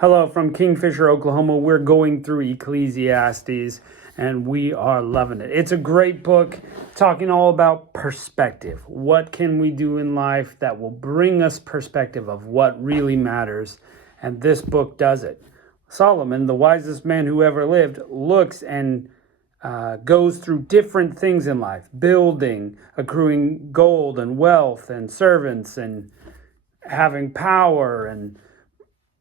Hello from Kingfisher, Oklahoma. We're going through Ecclesiastes and we are loving it. It's a great book talking all about perspective. What can we do in life that will bring us perspective of what really matters? And this book does it. Solomon, the wisest man who ever lived, looks and goes through different things in life, building, accruing gold and wealth and servants and having power and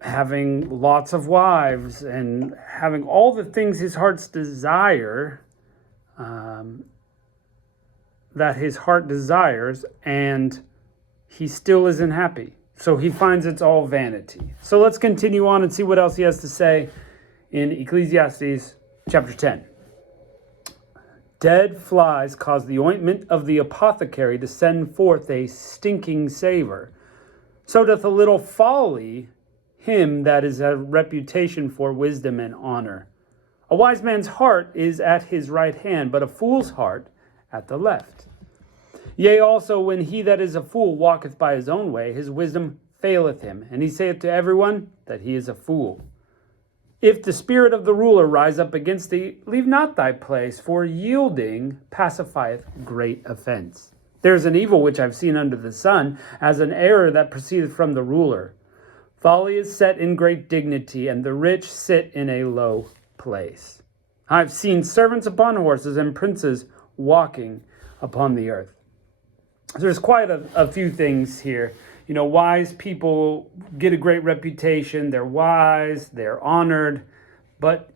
having lots of wives and having all the things his heart's desire, that his heart desires, and he still isn't happy. So he finds it's all vanity. So let's continue on and see what else he has to say in Ecclesiastes chapter 10. Dead flies cause the ointment of the apothecary to send forth a stinking savor. So doth a little folly him that is a reputation for wisdom and honor. A wise man's heart is at his right hand, but a fool's heart at the left. Yea, also when he that is a fool walketh by his own way, his wisdom faileth him, and he saith to everyone that he is a fool. If the spirit of the ruler rise up against thee, leave not thy place, for yielding pacifieth great offense. There is an evil which I've seen under the sun, as an error that proceedeth from the ruler. Folly is set in great dignity, and the rich sit in a low place. I've seen servants upon horses and princes walking upon the earth. There's quite a few things here. You know, wise people get a great reputation. They're wise, they're honored, but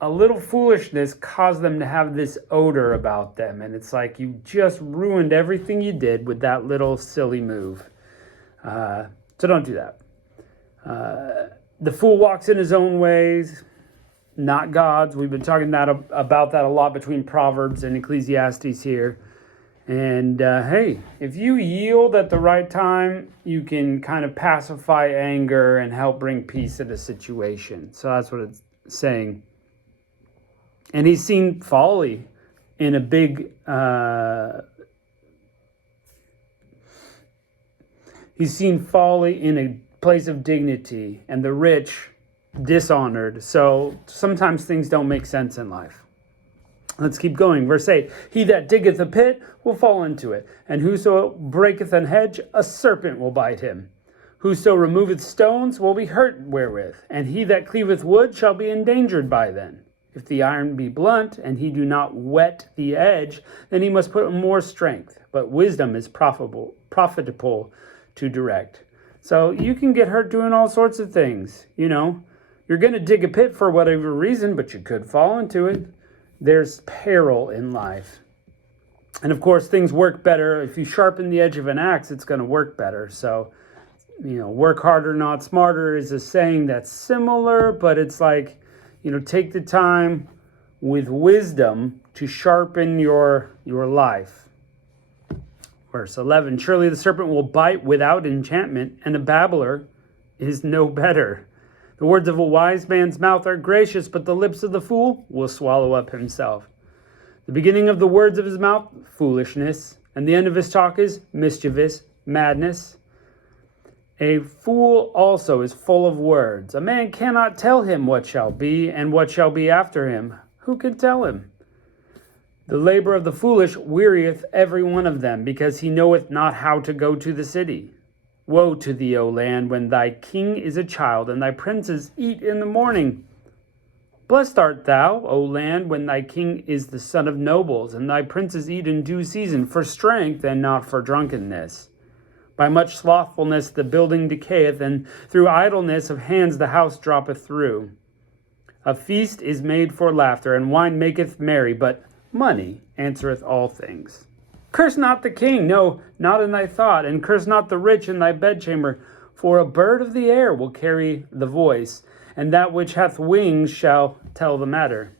a little foolishness caused them to have this odor about them. And it's like you just ruined everything you did with that little silly move. So don't do that. The fool walks in his own ways, not God's. We've been talking about that a lot between Proverbs and Ecclesiastes here. And hey, if you yield at the right time, you can kind of pacify anger and help bring peace to the situation. So that's what it's saying. And he's seen folly in a big... he's seen folly in a place of dignity, and the rich dishonored. So sometimes things don't make sense in life. Let's keep going. Verse 8, he that diggeth a pit will fall into it, and whoso breaketh an hedge, a serpent will bite him. Whoso removeth stones will be hurt wherewith, and he that cleaveth wood shall be endangered by them. If the iron be blunt, and he do not whet the edge, then he must put more strength. But wisdom is profitable to direct. So you can get hurt doing all sorts of things. You know, you're going to dig a pit for whatever reason, but you could fall into it. There's peril in life. And of course, things work better. If you sharpen the edge of an axe, it's going to work better. So, you know, work harder, not smarter is a saying that's similar, but it's like, you know, take the time with wisdom to sharpen your life. Verse 11, surely the serpent will bite without enchantment, and a babbler is no better. The words of a wise man's mouth are gracious, but the lips of the fool will swallow up himself. The beginning of the words of his mouth, foolishness, and the end of his talk is mischievous, madness. A fool also is full of words. A man cannot tell him what shall be, and what shall be after him. Who can tell him? The labor of the foolish wearieth every one of them, because he knoweth not how to go to the city. Woe to thee, O land, when thy king is a child, and thy princes eat in the morning. Blessed art thou, O land, when thy king is the son of nobles, and thy princes eat in due season, for strength and not for drunkenness. By much slothfulness the building decayeth, and through idleness of hands the house droppeth through. A feast is made for laughter, and wine maketh merry, but money answereth all things. Curse not the king, no, not in thy thought, and curse not the rich in thy bedchamber, for a bird of the air will carry the voice, and that which hath wings shall tell the matter.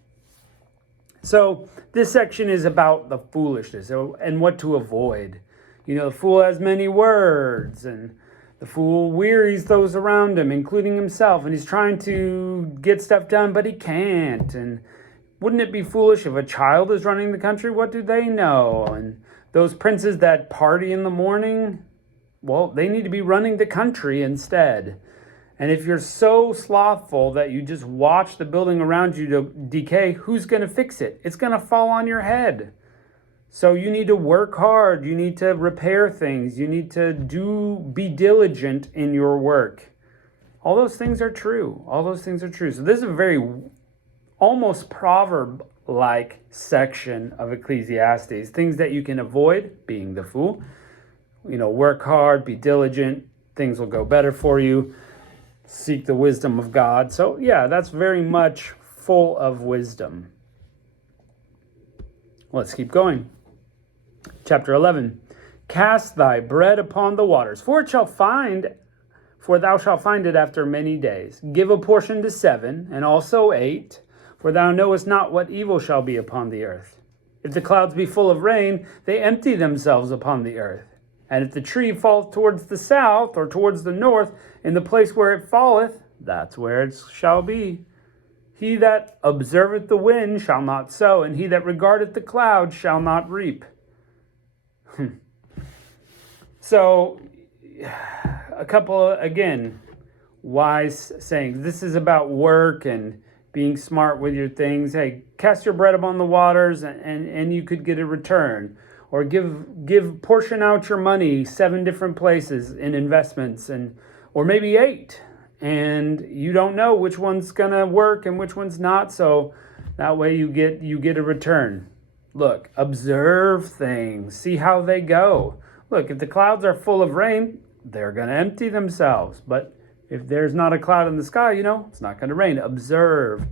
So this section is about the foolishness and what to avoid. You know, the fool has many words, and the fool wearies those around him, including himself, and he's trying to get stuff done, but he can't. And wouldn't it be foolish if a child is running the country? What do they know? And those princes that party in the morning, well, they need to be running the country instead. And if you're so slothful that you just watch the building around you decay, who's going to fix it? It's going to fall on your head. So you need to work hard. You need to repair things. You need to be diligent in your work. All those things are true. All those things are true. So this is a very almost proverb-like section of Ecclesiastes. Things that you can avoid, being the fool. Work hard, be diligent. Things will go better for you. Seek the wisdom of God. So yeah, that's very much full of wisdom. Let's keep going. Chapter 11. Cast thy bread upon the waters, for thou shalt find it after many days. Give a portion to 7, and also 8, for thou knowest not what evil shall be upon the earth. If the clouds be full of rain, they empty themselves upon the earth. And if the tree fall towards the south or towards the north, in the place where it falleth, that's where it shall be. He that observeth the wind shall not sow, and he that regardeth the cloud shall not reap. So, a couple of, again, wise sayings. This is about work and being smart with your things. Hey, cast your bread upon the waters, and you could get a return. Or portion out your money 7 different places in investments, or maybe 8, and you don't know which one's gonna work and which one's not. So that way you get a return. Look, observe things, see how they go. Look, if the clouds are full of rain, they're gonna empty themselves. But if there's not a cloud in the sky, it's not gonna rain. Observe.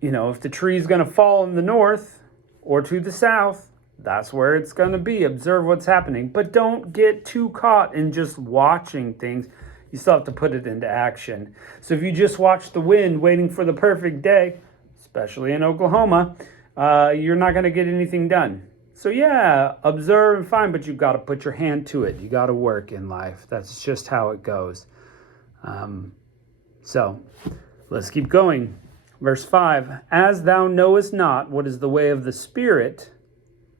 If the tree's going to fall in the north or to the south, that's where it's going to be. Observe what's happening. But don't get too caught in just watching things. You still have to put it into action. So if you just watch the wind waiting for the perfect day, especially in Oklahoma, you're not going to get anything done. So yeah, observe and fine, but you've got to put your hand to it. You got to work in life. That's just how it goes. So let's keep going. Verse 5, as thou knowest not what is the way of the Spirit,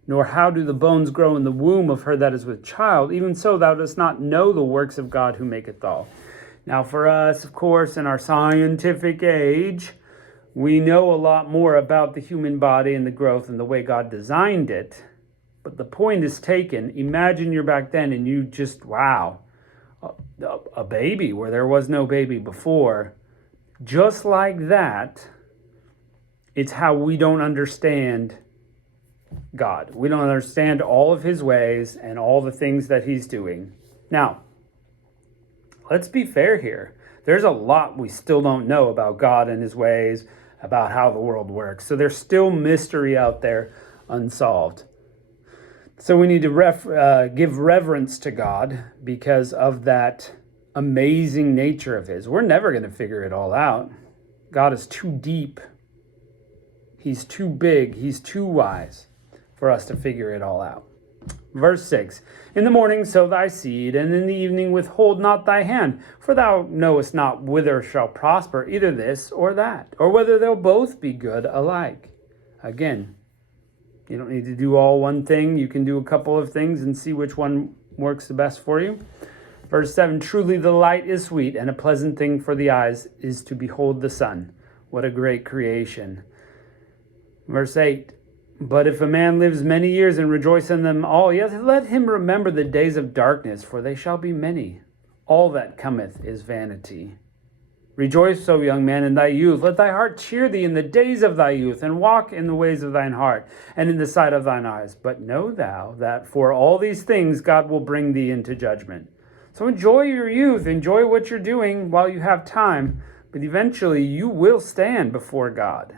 nor how do the bones grow in the womb of her that is with child, even so thou dost not know the works of God who maketh all. Now for us, of course, in our scientific age, we know a lot more about the human body and the growth and the way God designed it. But the point is taken. Imagine you're back then and you just, wow, a baby where there was no baby before. Just like that, it's how we don't understand God. We don't understand all of his ways and all the things that he's doing. Now, let's be fair here. There's a lot we still don't know about God and his ways, about how the world works. So there's still mystery out there unsolved. So we need to give reverence to God because of that amazing nature of his. We're never going to figure it all out. God is too deep. He's too big. He's too wise for us to figure it all out. Verse 6, in the morning sow thy seed, and in the evening withhold not thy hand, for thou knowest not whither shall prosper, either this or that, or whether they'll both be good alike. Again, you don't need to do all one thing. You can do a couple of things and see which one works the best for you. Verse 7, truly the light is sweet, and a pleasant thing for the eyes is to behold the sun. What a great creation. Verse 8, but if a man lives many years and rejoice in them all, yet let him remember the days of darkness, for they shall be many. All that cometh is vanity. Rejoice, O young man, in thy youth. Let thy heart cheer thee in the days of thy youth, and walk in the ways of thine heart, and in the sight of thine eyes. But know thou that for all these things God will bring thee into judgment. So enjoy your youth, enjoy what you're doing while you have time, but eventually you will stand before God.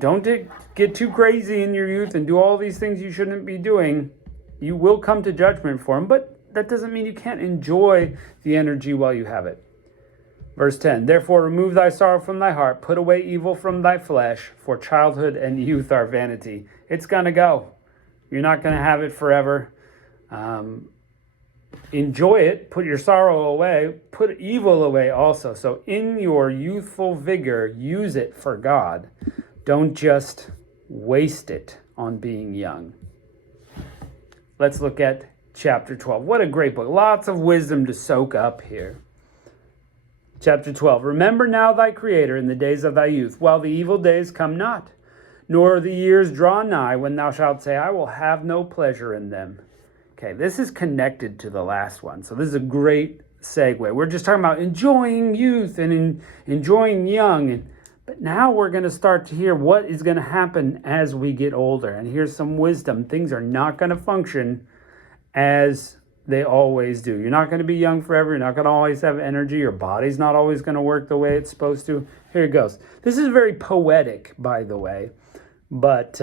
Don't get too crazy in your youth and do all these things you shouldn't be doing. You will come to judgment for him, but that doesn't mean you can't enjoy the energy while you have it. Verse 10, therefore remove thy sorrow from thy heart, put away evil from thy flesh, for childhood and youth are vanity. It's going to go. You're not going to have it forever. Enjoy it, put your sorrow away, put evil away also. So in your youthful vigor, use it for God. Don't just waste it on being young. Let's look at chapter 12. What a great book. Lots of wisdom to soak up here. Chapter 12. Remember now thy Creator in the days of thy youth, while the evil days come not, nor the years draw nigh, when thou shalt say, I will have no pleasure in them. Okay, this is connected to the last one. So this is a great segue. We're just talking about enjoying youth and enjoying young. But now we're going to start to hear what is going to happen as we get older. And here's some wisdom. Things are not going to function as they always do. You're not going to be young forever. You're not going to always have energy. Your body's not always going to work the way it's supposed to. Here it goes. This is very poetic, by the way. But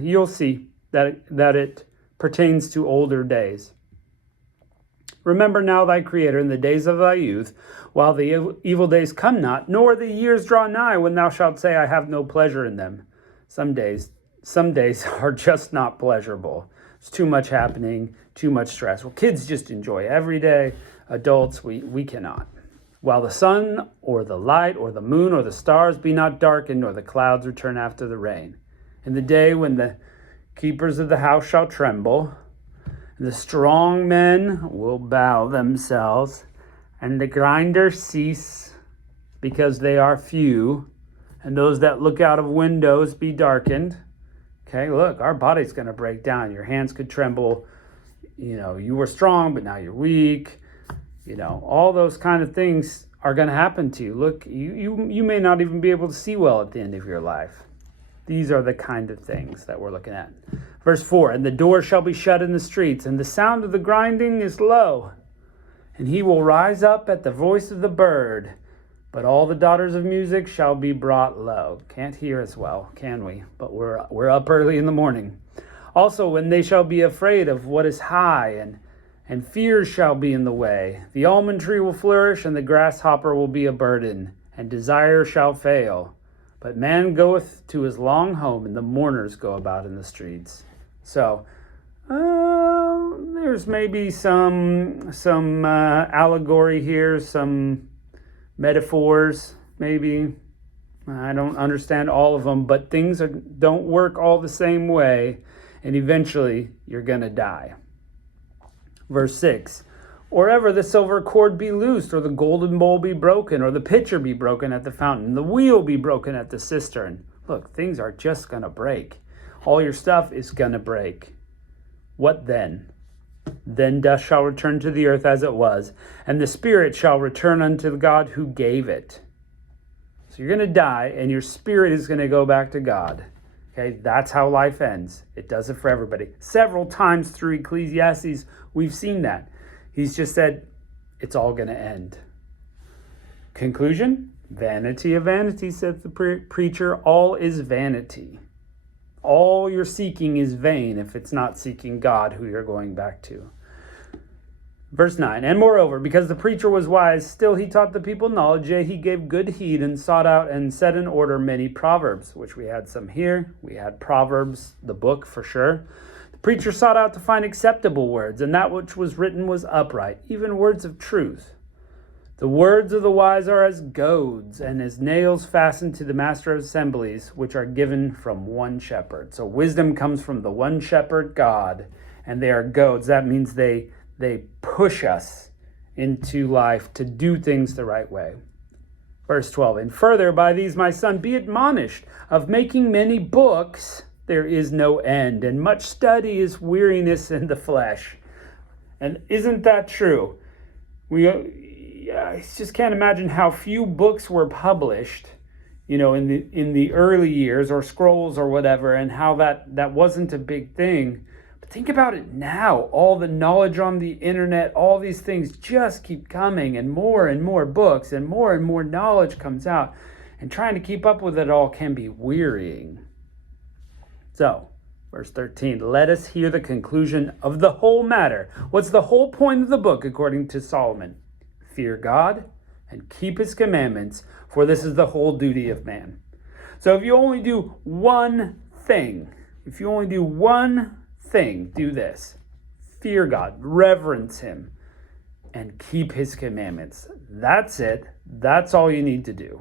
you'll see that it pertains to older days. Remember now thy Creator in the days of thy youth, while the evil days come not, nor the years draw nigh, when thou shalt say, I have no pleasure in them. Some days are just not pleasurable. There's too much happening, too much stress. Well, kids just enjoy every day. Adults, we cannot. While the sun or the light or the moon or the stars be not darkened, nor the clouds return after the rain. In the day when the keepers of the house shall tremble, the strong men will bow themselves, and the grinders cease, because they are few, and those that look out of windows be darkened. Okay, look, our body's going to break down. Your hands could tremble. You were strong, but now you're weak. All those kind of things are going to happen to you. Look, you may not even be able to see well at the end of your life. These are the kind of things that we're looking at. Verse 4, and the door shall be shut in the streets, and the sound of the grinding is low. And he will rise up at the voice of the bird, but all the daughters of music shall be brought low. Can't hear as well, can we? But we're up early in the morning. Also, when they shall be afraid of what is high, and fears shall be in the way, the almond tree will flourish, and the grasshopper will be a burden, and desire shall fail. But man goeth to his long home, and the mourners go about in the streets. So, there's maybe some allegory here, some metaphors, maybe. I don't understand all of them, but things don't work all the same way, and eventually you're going to die. Verse 6, or ever the silver cord be loosed, or the golden bowl be broken, or the pitcher be broken at the fountain, the wheel be broken at the cistern. Look, things are just going to break. All your stuff is going to break. What then? Then dust shall return to the earth as it was, and the spirit shall return unto the God who gave it. So you're going to die, and your spirit is going to go back to God. Okay, that's how life ends. It does it for everybody. Several times through Ecclesiastes, we've seen that. He's just said, it's all going to end. Conclusion? Vanity of vanity, says the preacher. All is vanity. All you're seeking is vain if it's not seeking God, who you're going back to. Verse 9, and moreover, because the preacher was wise, still he taught the people knowledge, yea, he gave good heed, and sought out and set in order many proverbs, which we had some here. We had Proverbs, the book for sure. The preacher sought out to find acceptable words, and that which was written was upright, even words of truth. The words of the wise are as goads, and as nails fastened to the master of assemblies, which are given from one shepherd. So wisdom comes from the one shepherd, God, and they are goads. That means they push us into life to do things the right way. Verse 12, and further, by these, my son, be admonished, of making many books there is no end, and much study is weariness in the flesh. And isn't that true? I just can't imagine how few books were published, in the early years, or scrolls or whatever, and how that wasn't a big thing. But think about it now. All the knowledge on the internet, all these things just keep coming, and more books and more knowledge comes out. And trying to keep up with it all can be wearying. So, verse 13, let us hear the conclusion of the whole matter. What's the whole point of the book, according to Solomon? Fear God and keep his commandments, for this is the whole duty of man. So if you only do one thing, do this. Fear God, reverence him, and keep his commandments. That's it. That's all you need to do.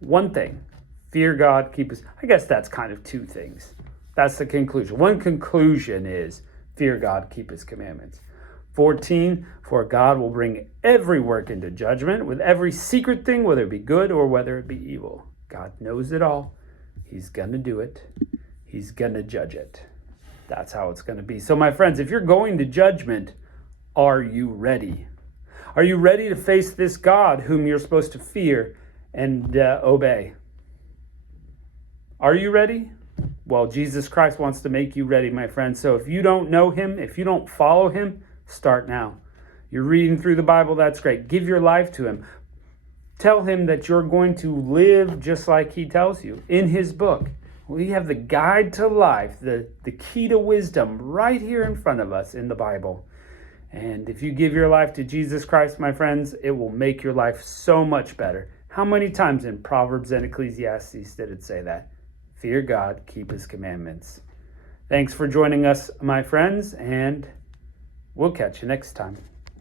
One thing. Fear God, I guess that's kind of two things. That's the conclusion. One conclusion is Fear God, keep his commandments. 14, for God will bring every work into judgment with every secret thing, whether it be good or whether it be evil. God knows it all. He's going to do it. He's going to judge it. That's how it's going to be. So my friends, if you're going to judgment, are you ready? Are you ready to face this God whom you're supposed to fear and obey? Are you ready? Well, Jesus Christ wants to make you ready, my friend. So if you don't know him, if you don't follow him, start now. You're reading through the Bible, that's great. Give your life to him. Tell him that you're going to live just like he tells you in his book. We have the guide to life, the key to wisdom right here in front of us in the Bible. And if you give your life to Jesus Christ, my friends, it will make your life so much better. How many times in Proverbs and Ecclesiastes did it say that? Fear God, keep his commandments. Thanks for joining us, my friends, and we'll catch you next time.